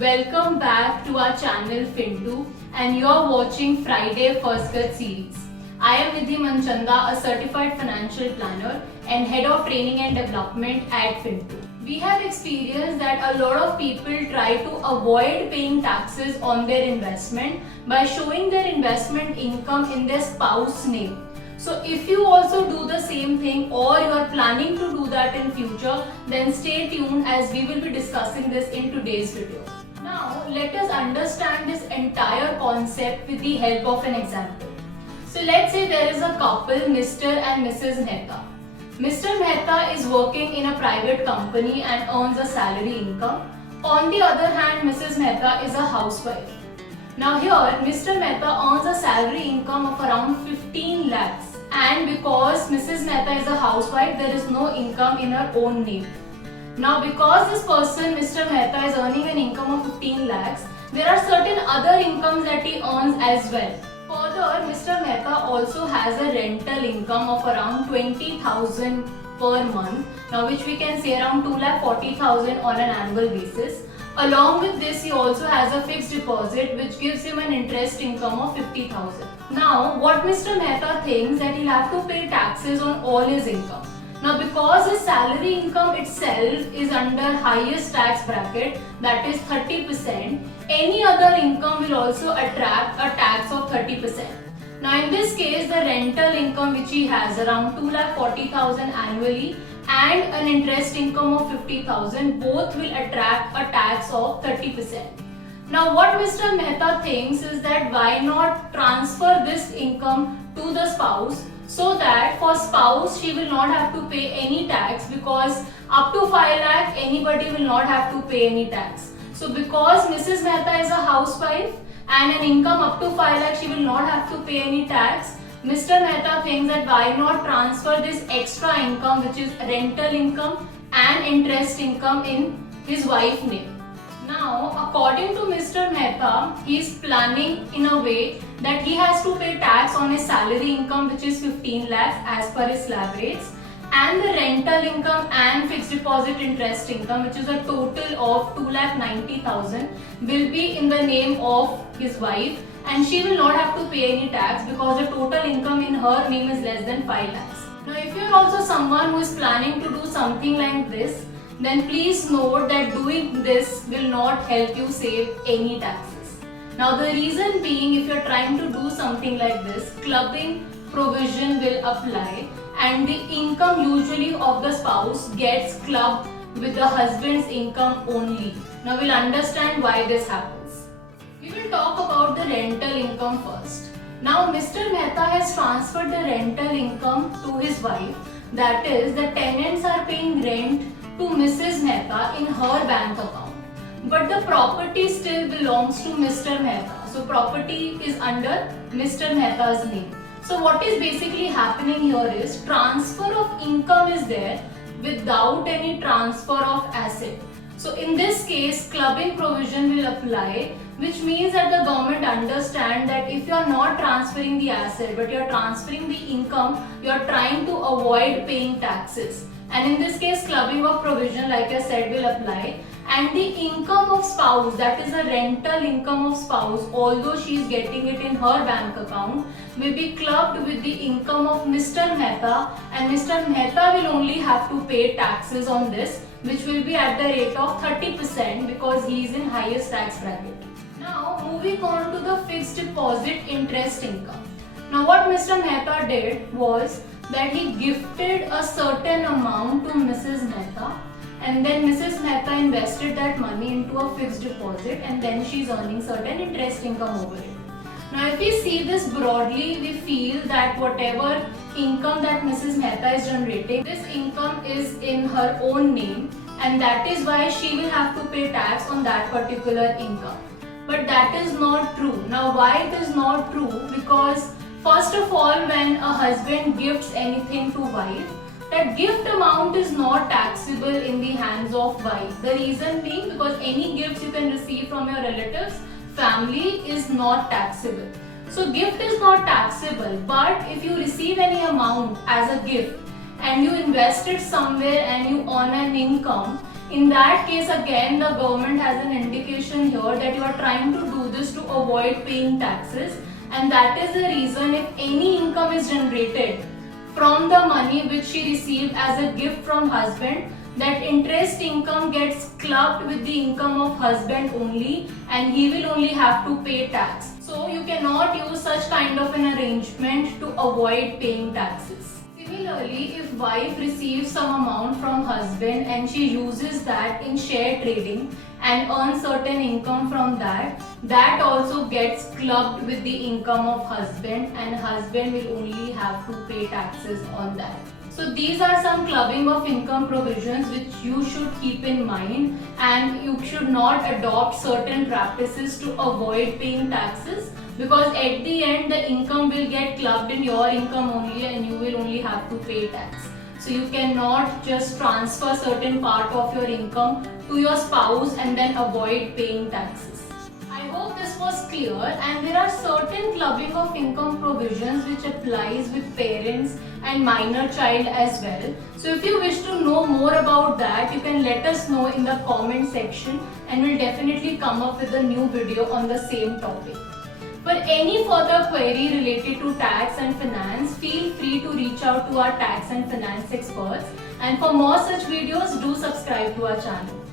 Welcome back to our channel Fintu, and you're watching Friday First Cut series. I am Nidhi Manchanda, a certified financial planner and head of training and development at Fintu. We have experienced that a lot of people try to avoid paying taxes on their investment by showing their investment income in their spouse's name. So if you also do the same thing or you are planning to do that in future, then stay tuned as we will be discussing this in today's video. Now let us understand this entire concept with the help of an example. So let's say there is a couple, Mr. and Mrs. Mehta. Mr. Mehta is working in a private company and earns a salary income. On the other hand, Mrs. Mehta is a housewife. Now here, Mr. Mehta earns a salary income of around 15 lakhs, and because Mrs. Mehta is a housewife, there is no income in her own name. Now because this person, Mr. Mehta, is earning an income of 15 lakhs, there are certain other incomes that he earns as well. Further, Mr. Mehta also has a rental income of around 20,000 per month, now which we can say around 2,40,000 on an annual basis. Along with this, he also has a fixed deposit which gives him an interest income of 50,000. Now, what Mr. Mehta thinks that he'll have to pay taxes on all his income. Now, because his salary income itself is under highest tax bracket, that is 30%, any other income will also attract a tax of 30%. Now, in this case, the rental income which he has around 2,40,000 annually and an interest income of 50,000 both will attract a tax of 30%. Now what Mr. Mehta thinks is that why not transfer this income to the spouse, so that for spouse she will not have to pay any tax, because up to 5 lakh anybody will not have to pay any tax. So because Mrs. Mehta is a housewife and an income up to 5 lakh she will not have to pay any tax, Mr. Mehta thinks that why not transfer this extra income, which is rental income and interest income, in his wife's name. Now, according to Mr. Mehta, he is planning in a way that he has to pay tax on his salary income, which is 15 lakhs as per his slab rates, and the rental income and fixed deposit interest income, which is a total of 2,90,000, will be in the name of his wife, and she will not have to pay any tax because the total income in her name is less than 5 lakhs. Now, if you are also someone who is planning to do something like this, then please note that doing this will not help you save any taxes. Now, the reason being, if you are trying to do something like this, clubbing provision will apply, and the income usually of the spouse gets clubbed with the husband's income only. Now, we'll understand why this happens. We will talk about the rental income first. Now, Mr. Mehta has transferred the rental income to his wife, that is, the tenants are paying rent to Mrs. Mehta in her bank account, but the property still belongs to Mr. Mehta. So property is under Mr. Mehta's name. So what is basically happening here is transfer of income is there without any transfer of asset. So in this case, clubbing provision will apply, which means that the government understand that if you are not transferring the asset but you are transferring the income, you are trying to avoid paying taxes. And in this case, clubbing of provision, like I said, will apply, and the income of spouse, that is a rental income of spouse, although she is getting it in her bank account, will be clubbed with the income of Mr. Mehta, and Mr. Mehta will only have to pay taxes on this, which will be at the rate of 30% because he is in highest tax bracket. Now moving on to the fixed deposit interest income. Now what Mr. Mehta did was that he gifted a certain amount to Mrs. Mehta, and then Mrs. Mehta invested that money into a fixed deposit, and then she is earning certain interest income over it. Now if we see this broadly, we feel that whatever income that Mrs. Mehta is generating, this income is in her own name, and that is why she will have to pay tax on that particular income. But that is not true. Now why it is not true? Because first of all, when a husband gifts anything to wife, that gift amount is not taxable in the hands of wife. The reason being, because any gifts you can receive from your relatives, family, is not taxable. So gift is not taxable, but if you receive any amount as a gift and you invest it somewhere and you earn an income, In that case, again, the government has an indication here that you are trying to do this to avoid paying taxes, and that is the reason if any income is generated from the money which she received as a gift from husband, that interest income gets clubbed with the income of husband only, and he will only have to pay tax. So you cannot use such kind of an arrangement to avoid paying taxes. Similarly, if wife receives some amount from husband and she uses that in share trading and earns certain income from that, that also gets clubbed with the income of husband, and husband will only have to pay taxes on that. So these are some clubbing of income provisions which you should keep in mind, and you should not adopt certain practices to avoid paying taxes, because at the end the income will get clubbed in your income only and you will only have to pay tax. So you cannot just transfer certain part of your income to your spouse and then avoid paying taxes. I hope this was clear, and there are certain clubbing of income provisions which applies with parents and minor child as well. So if you wish to know more about that, you can let us know in the comment section, and we'll definitely come up with a new video on the same topic. For any further query related to tax and finance, feel free to reach out to our tax and finance experts. And for more such videos, do subscribe to our channel.